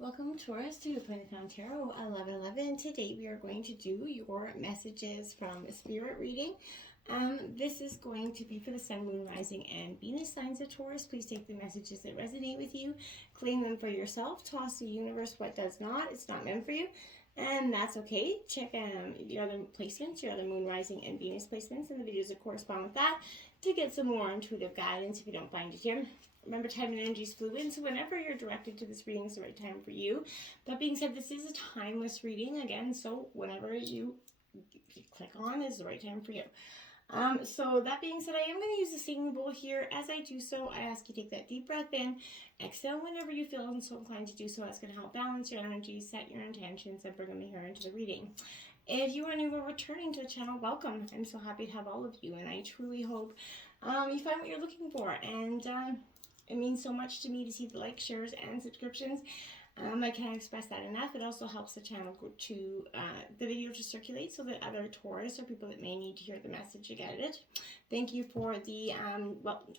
Welcome, Taurus, to Planet Found Tarot 1111. Today we are going to do your messages from Spirit reading. This is going to be for the Sun, Moon, Rising, and Venus signs of Taurus. Please take the messages that resonate with you, claim them for yourself, toss the universe what does not. It's not meant for you, and that's okay. Check your other placements, your other Moon, Rising, and Venus placements, and the videos that correspond with that to get some more intuitive guidance if you don't find it here. Remember, time and energy is fluid, so whenever you're directed to this reading is the right time for you. That being said, this is a timeless reading, again, so whenever you click on is the right time for you. So that being said, I am going to use the singing bowl here. As I do so, I ask you to take that deep breath in, exhale whenever you feel so inclined to do so. That's going to help balance your energy, set your intentions, and bring them here into the reading. If you are new or returning to the channel, welcome. I'm so happy to have all of you, and I truly hope you find what you're looking for. And it means so much to me to see the likes, shares, and subscriptions. I can't express that enough. It also helps the channel to the video to circulate so that other Taurus or people that may need to hear the message get it. Thank you for the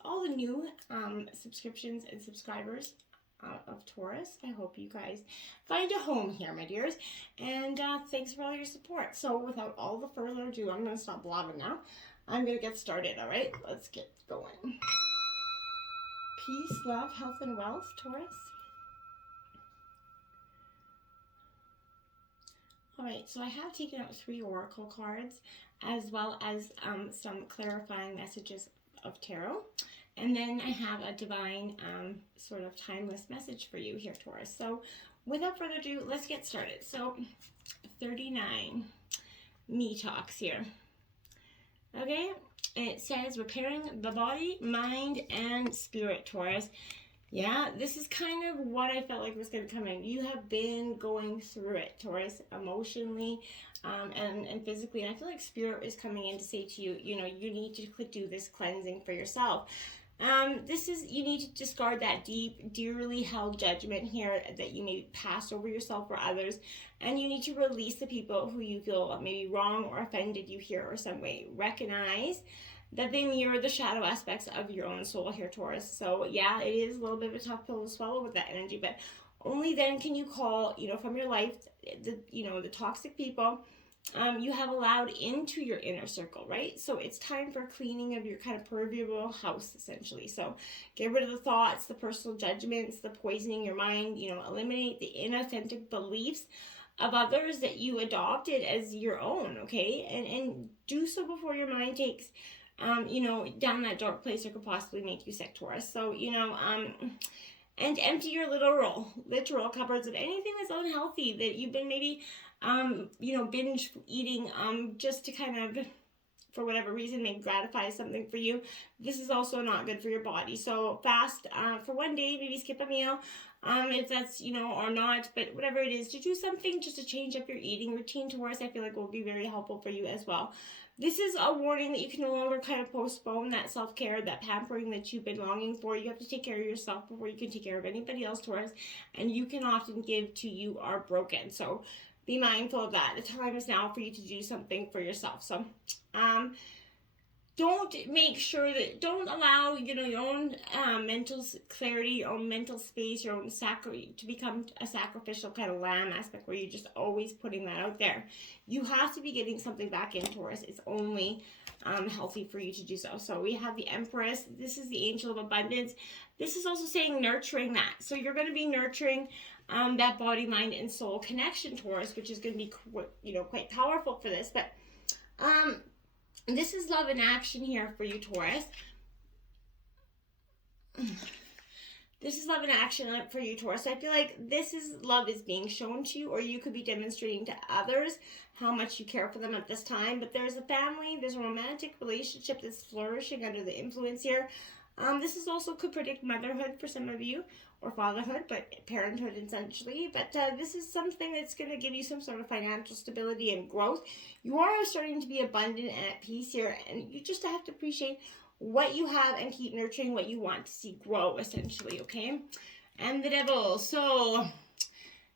all the new subscriptions and subscribers of Taurus. I hope you guys find a home here, my dears. And thanks for all your support. So without all the further ado, I'm going to stop blabbing now. I'm going to get started, all right? Let's get going. Peace, love, health, and wealth, Taurus. All right, so I have taken out 3 oracle cards as well as some clarifying messages of tarot. And then I have a divine sort of timeless message for you here, Taurus. So without further ado, let's get started. So 39, me talks here. Okay, and it says repairing the body, mind, and spirit, Taurus. Yeah, this is kind of what I felt like was going to come in. You have been going through it, Taurus, emotionally and physically. And I feel like spirit is coming in to say to you, you know, you need to do this cleansing for yourself. You need to discard that deep, dearly held judgment here that you may pass over yourself or others. And you need to release the people who you feel maybe wrong or offended you here or some way. Recognize that they mirror the shadow aspects of your own soul here, Taurus. So yeah, it is a little bit of a tough pill to swallow with that energy, but only then can you call, from your life, the toxic people you have allowed into your inner circle, right? So it's time for cleaning of your kind of permeable house, essentially. So get rid of the thoughts, the personal judgments, the poisoning your mind, eliminate the inauthentic beliefs of others that you adopted as your own, okay? And do so before your mind takes down that dark place that could possibly make you sick, Taurus. So, and empty your literal cupboards of anything that's unhealthy that you've been maybe, binge eating, just to kind of, for whatever reason, may gratify something for you. This is also not good for your body. So fast for one day, maybe skip a meal, if that's, or not, but whatever it is, to do something just to change up your eating routine, Taurus, I feel like will be very helpful for you as well. This is a warning that you can no longer kind of postpone that self-care, that pampering that you've been longing for. You have to take care of yourself before you can take care of anybody else, Taurus, and you can often give to you are broken. So be mindful of that. The time is now for you to do something for yourself. So don't allow your own mental clarity, your own mental space, your own to become a sacrificial kind of lamb aspect where you're just always putting that out there. You have to be getting something back in, Taurus. It's only healthy for you to do so. So we have the Empress. This is the Angel of Abundance. This is also saying nurturing that. So you're going to be nurturing that body, mind, and soul connection, Taurus, which is going to be quite powerful for this. But this is love in action here for you, Taurus. This is love in action for you, Taurus. So I feel like love is being shown to you, or you could be demonstrating to others how much you care for them at this time. But there's a family, there's a romantic relationship that's flourishing under the influence here. This is also could predict motherhood for some of you, or fatherhood, but parenthood essentially. But this is something that's going to give you some sort of financial stability and growth. You are starting to be abundant and at peace here, and you just have to appreciate what you have and keep nurturing what you want to see grow, essentially, okay? And the Devil. So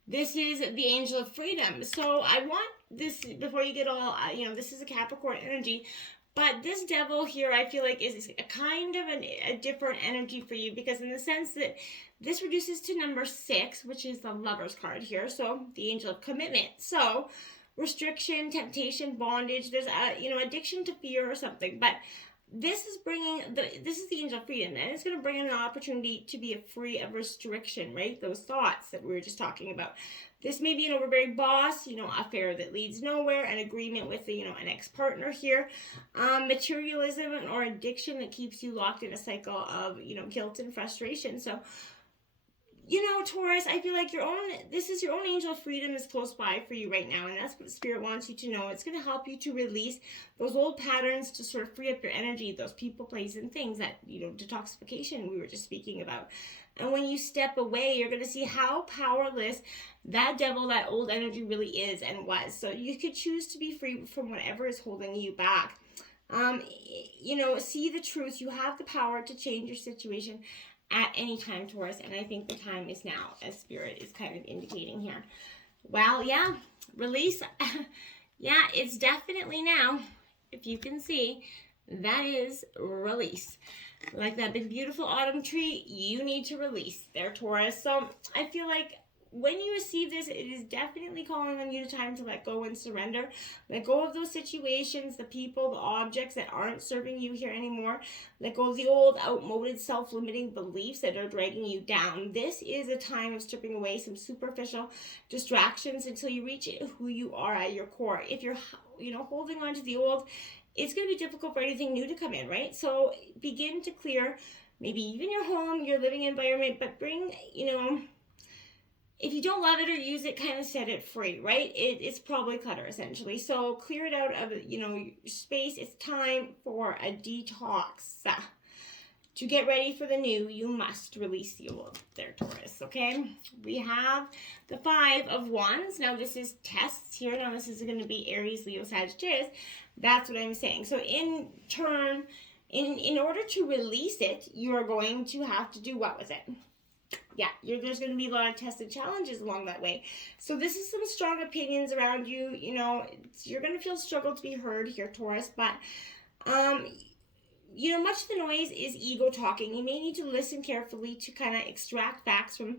this is the Angel of Freedom. So I want this, before you get all, this is a Capricorn energy. But this devil here, I feel like, is a kind of a different energy for you, because in the sense that this reduces to number 6, which is the Lover's card here. So the angel of commitment. So restriction, temptation, bondage. There's addiction to fear or something. But this is this is the angel of freedom, and it's going to bring in an opportunity to be free of restriction, right? Those thoughts that we were just talking about. This may be an overbearing boss, affair that leads nowhere, an agreement with, an ex-partner here, materialism or addiction that keeps you locked in a cycle of, guilt and frustration. So, Taurus, I feel like this is your own angel of freedom is close by for you right now. And that's what Spirit wants you to know. It's going to help you to release those old patterns, to sort of free up your energy, those people, places, and things, that, detoxification we were just speaking about. And when you step away, you're going to see how powerless that devil, that old energy really is and was. So you could choose to be free from whatever is holding you back. See the truth. You have the power to change your situation at any time, Taurus, and I think the time is now, as Spirit is kind of indicating here. Well, yeah, release. Yeah, it's definitely now. If you can see, that is release. Like that big, beautiful autumn tree, you need to release there, Taurus. So I feel like when you receive this, it is definitely calling on you time to let go and surrender. Let go of those situations, the people, the objects that aren't serving you here anymore. Let go of the old, outmoded, self-limiting beliefs that are dragging you down. This is a time of stripping away some superficial distractions until you reach who you are at your core. If you're, holding on to the old, it's going to be difficult for anything new to come in, right? So begin to clear maybe even your home, your living environment, but bring, if you don't love it or use it, kind of set it free, right? It's probably clutter, essentially. So clear it out of, your space. It's time for a detox. To get ready for the new, you must release the old there, Taurus, okay? We have the 5 of Wands. Now, this is tests here. Now, this is going to be Aries, Leo, Sagittarius. That's what I'm saying. So, in turn, in order to release it, you are going to have to do what with it? Yeah, there's going to be a lot of tests and challenges along that way. So this is some strong opinions around you. You're going to feel struggle to be heard here, Taurus. But, much of the noise is ego talking. You may need to listen carefully to kind of extract facts from,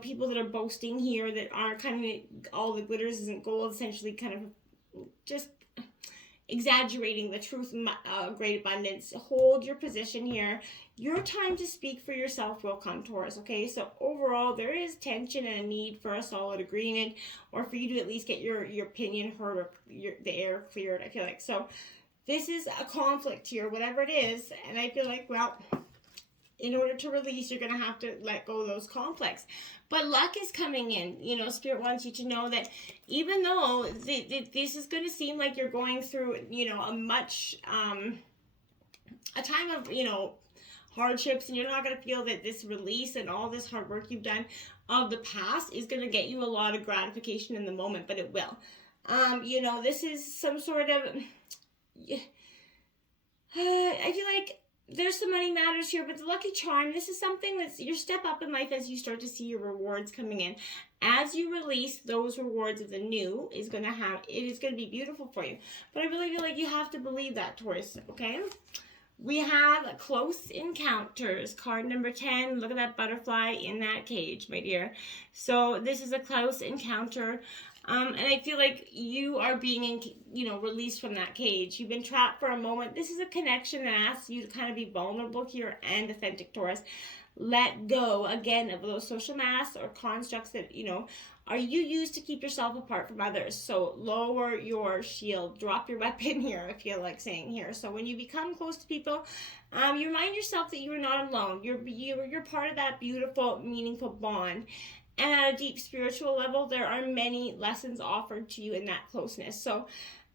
people that are boasting here, that are kind of all the glitters isn't gold, essentially kind of just exaggerating the truth, great abundance. Hold your position here. Your time to speak for yourself will come, Taurus, okay? So overall, there is tension and a need for a solid agreement, or for you to at least get your opinion heard, or the air cleared, I feel like. So this is a conflict here, whatever it is, and I feel like, well, in order to release, you're going to have to let go of those conflicts. But luck is coming in. Spirit wants you to know that even though this is going to seem like you're going through, a time of, hardships, and you're not going to feel that this release and all this hard work you've done of the past is going to get you a lot of gratification in the moment, but it will. This is some sort of, I feel like there's some money matters here, but the lucky charm, this is something that's your step up in life as you start to see your rewards coming in. As you release those rewards of the new, it is going to be beautiful for you. But I really feel like you have to believe that, Taurus, okay? We have close encounters, card number 10. Look at that butterfly in that cage, my dear. So this is a close encounter. And I feel like you are being, released from that cage. You've been trapped for a moment. This is a connection that asks you to kind of be vulnerable here and authentic, Taurus. Let go, again, of those social masks or constructs that, are you used to keep yourself apart from others. So lower your shield. Drop your weapon here, I feel like saying here. So when you become close to people, you remind yourself that you are not alone. You're part of that beautiful, meaningful bond. And at a deep spiritual level, there are many lessons offered to you in that closeness. So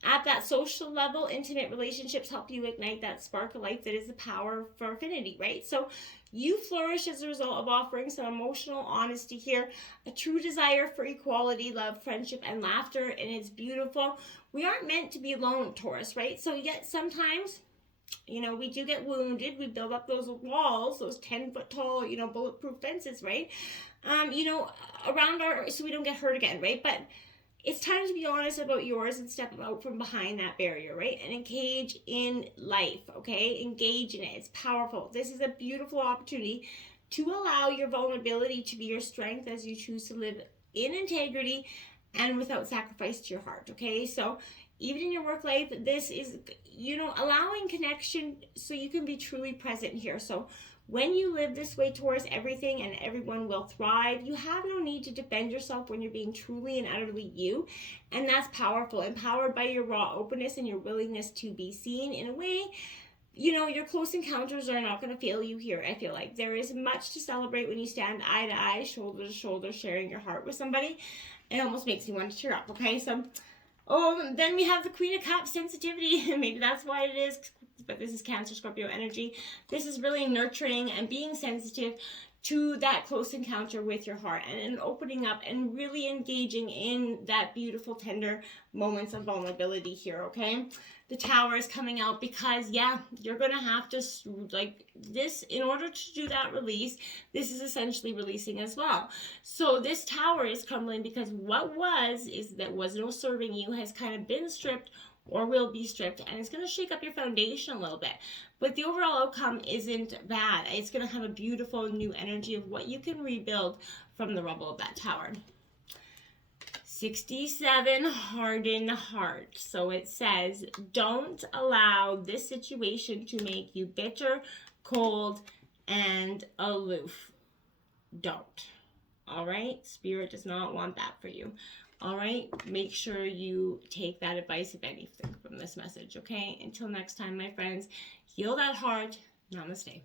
at that social level, intimate relationships help you ignite that spark of life that is the power for affinity, right? So you flourish as a result of offering some emotional honesty here, a true desire for equality, love, friendship, and laughter, and it's beautiful. We aren't meant to be alone, Taurus, right? So yet sometimes, we do get wounded. We build up those walls, those 10-foot tall, bulletproof fences, right? Around so we don't get hurt again, right? But it's time to be honest about yours and step out from behind that barrier, right? And engage in life, okay? Engage in it. It's powerful. This is a beautiful opportunity to allow your vulnerability to be your strength as you choose to live in integrity and without sacrifice to your heart, okay? So even in your work life, this is, allowing connection so you can be truly present here. So when you live this way towards everything and everyone will thrive, you have no need to defend yourself when you're being truly and utterly you. And that's powerful, empowered by your raw openness and your willingness to be seen in a way. Your close encounters are not going to fail you here. I feel like there is much to celebrate when you stand eye to eye, shoulder to shoulder, sharing your heart with somebody. It almost makes me want to tear up, okay? So, then we have the Queen of Cups, sensitivity. Maybe that's why it is, but this is Cancer, Scorpio energy. This is really nurturing and being sensitive to that close encounter with your heart and opening up and really engaging in that beautiful, tender moments of vulnerability here, okay? The Tower is coming out because, you're going to have to, this, in order to do that release, this is essentially releasing as well. So this Tower is crumbling because what was no serving you has kind of been stripped or will be stripped, and it's going to shake up your foundation a little bit. But the overall outcome isn't bad. It's going to have a beautiful new energy of what you can rebuild from the rubble of that Tower. 67, harden heart. So it says, don't allow this situation to make you bitter, cold, and aloof. Don't. All right? Spirit does not want that for you. All right? Make sure you take that advice, if anything, from this message, okay? Until next time, my friends, heal that heart. Namaste.